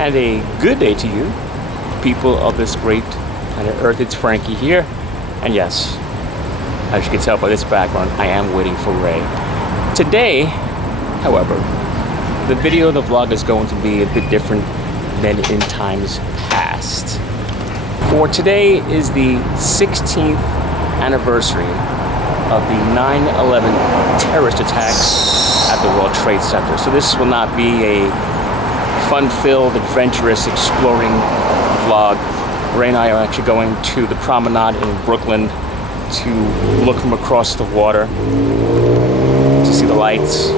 And a good day to you, people of this great planet Earth. It's Frankie here, and yes, as you can tell by this background, I am waiting for Ray. Today, however, the video, the vlog is going to be a bit different than in times past. For today is the 16th anniversary of the 9/11 terrorist attacks at the World Trade Center. So this will not be a fun-filled, adventurous, exploring vlog. Ray and I are actually going to the Promenade in Brooklyn to look from across the water, to see the lights,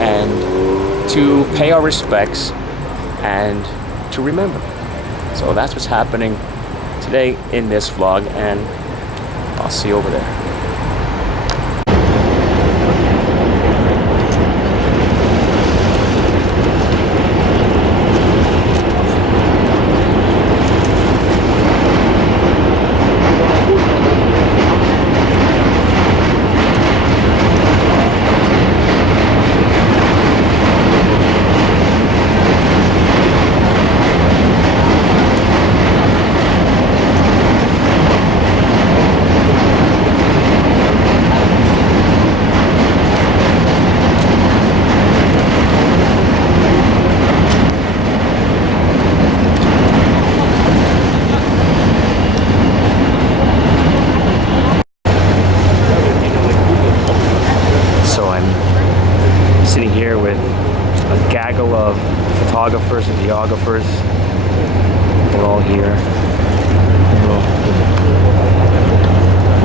and to pay our respects and to remember. So that's what's happening today in this vlog, and I'll see you over there. Sitting here with a gaggle of photographers and videographers. We're all here.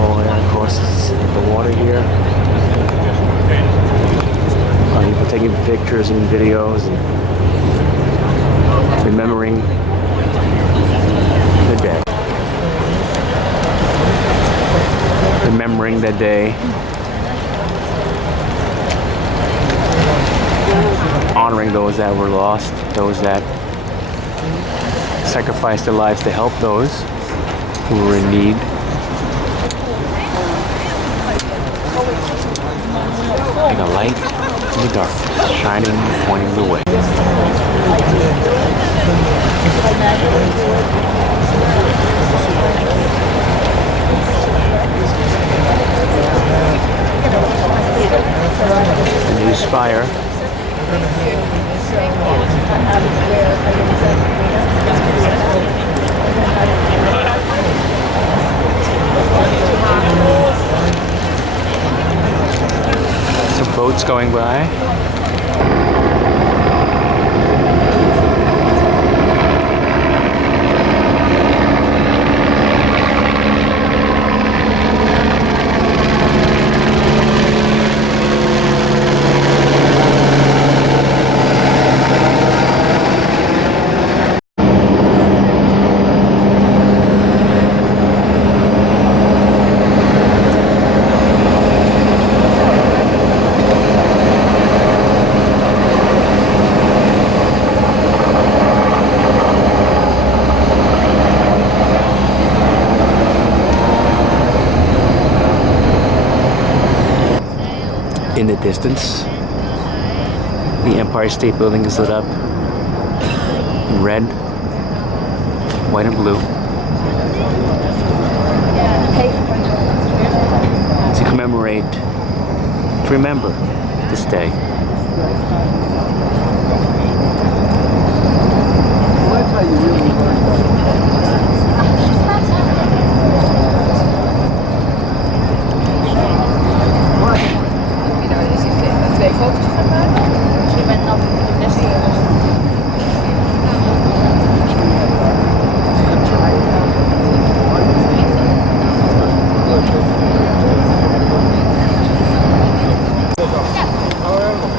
All there across the water here. People taking pictures and videos and remembering the day. Remembering the day. Honoring those that were lost, those that sacrificed their lives to help those who were in need. Like a light in the dark, shining and pointing the way. The new spire. Some boats going by. In the distance, the Empire State Building is lit up in red, white, and blue to commemorate, to remember this day.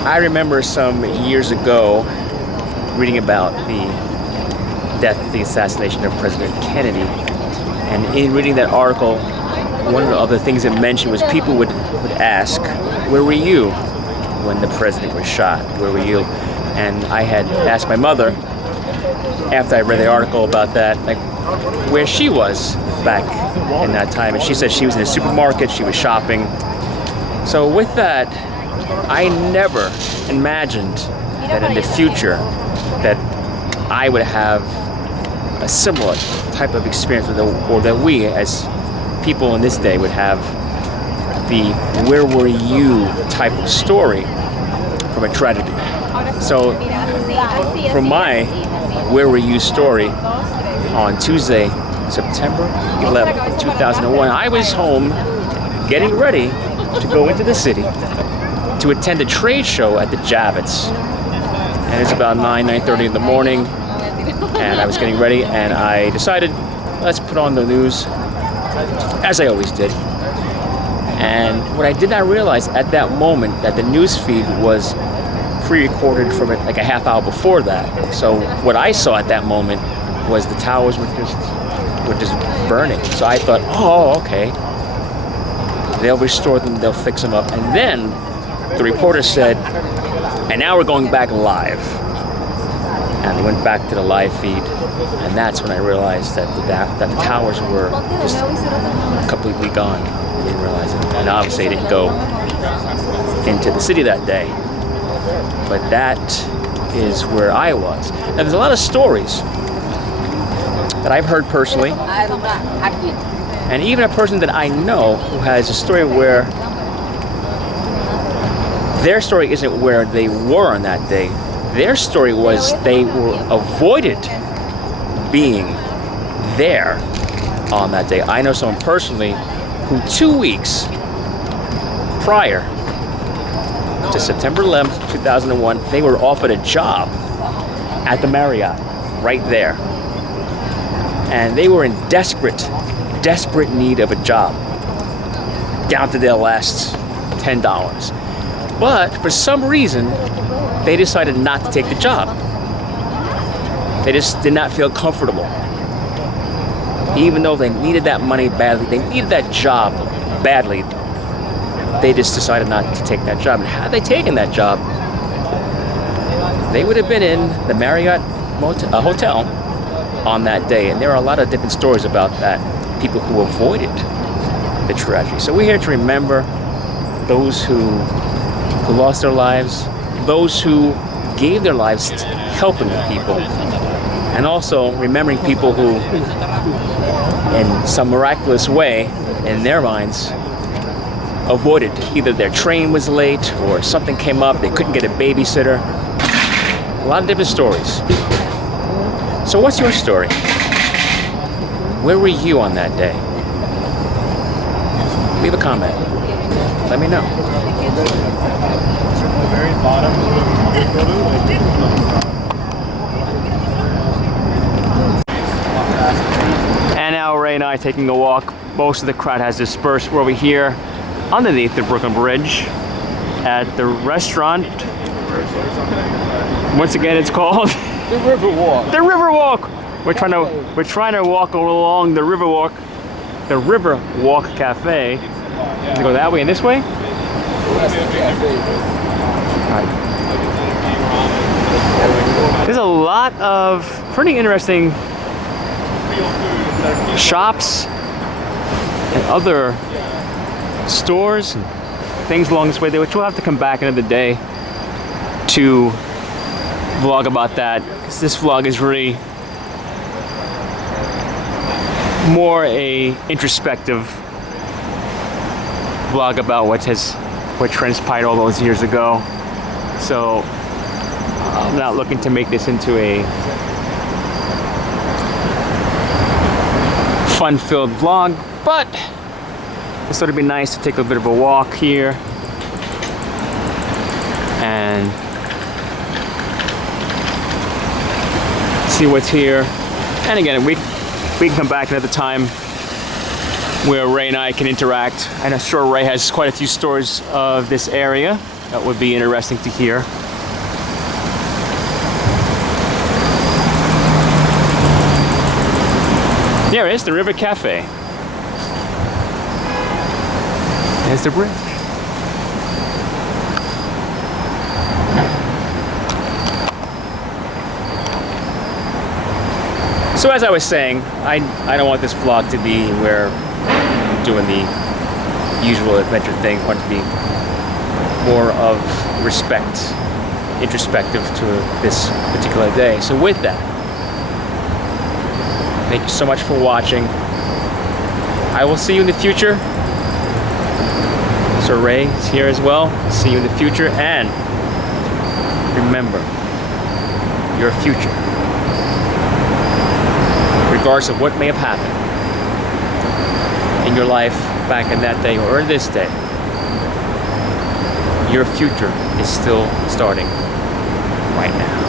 I remember some years ago reading about the death, the assassination of President Kennedy, and in reading that article, one of the things it mentioned was people would ask, where were you when the president was shot? Where were you? And I had asked my mother, after I read the article about that, like where she was back in that time, and she said she was in a supermarket, she was shopping. So with that, I never imagined that in the future that I would have a similar type of experience, or that we as people in this day would have the "where were you" type of story from a tragedy. So from my "where were you" story on Tuesday, September 11th, 2001, I was home getting ready to go into the city to attend a trade show at the Javits. And it's about 9:30 in the morning, and I was getting ready, and I decided, let's put on the news, as I always did. And what I did not realize at that moment, that the news feed was pre-recorded from like a half hour before that. So what I saw at that moment was the towers were just burning. So I thought, oh, okay, they'll restore them, they'll fix them up. And then the reporter said, and now we're going back live. And they went back to the live feed, and that's when I realized that the towers were just completely gone. I didn't realize it. And obviously I didn't go into the city that day. But that is where I was. Now there's a lot of stories that I've heard personally, and even a person that I know who has a story where their story isn't where they were on that day. Their story was they were avoided being there on that day. I know someone personally who 2 weeks prior to September 11th, 2001, they were offered a job at the Marriott right there. And they were in desperate need of a job, down to their last $10. But for some reason, they decided not to take the job. They just did not feel comfortable. Even though they needed that money badly, they needed that job badly, they just decided not to take that job. And had they taken that job, they would have been in the Marriott hotel on that day. And there are a lot of different stories about that, people who avoided the tragedy. So we're here to remember those who lost their lives, those who gave their lives helping people, and also remembering people who, in some miraculous way, in their minds, avoided. Either their train was late or something came up, they couldn't get a babysitter. A lot of different stories. So what's your story? Where were you on that day? Leave a comment. Let me know. And now Ray and I are taking a walk. Most of the crowd has dispersed. We're over here underneath the Brooklyn Bridge at the restaurant. Once again, it's called The River Walk. The River Walk. We're trying to walk along the River Walk Cafe. To go that way and this way. Right. There's a lot of pretty interesting shops and other stores and things along this way, which we'll have to come back another day to vlog about that, because this vlog is really more a introspective vlog about what transpired all those years ago. So I'm not looking to make this into a fun-filled vlog, but I thought it'd be nice to take a bit of a walk here and see what's here. And again, we can come back another time where Ray and I can interact. And I'm sure Ray has quite a few stories of this area that would be interesting to hear. There it is, the River Cafe. There's the bridge. So as I was saying, I don't want this vlog to be where I'm doing the usual adventure thing. I want it to be more of respect, introspective to this particular day. So with that, Thank you so much for watching. I will see you in the future. Sir Ray is here as well. See you in the future, and remember your future. Regardless of what may have happened in your life back in that day or this day, your future is still starting right now.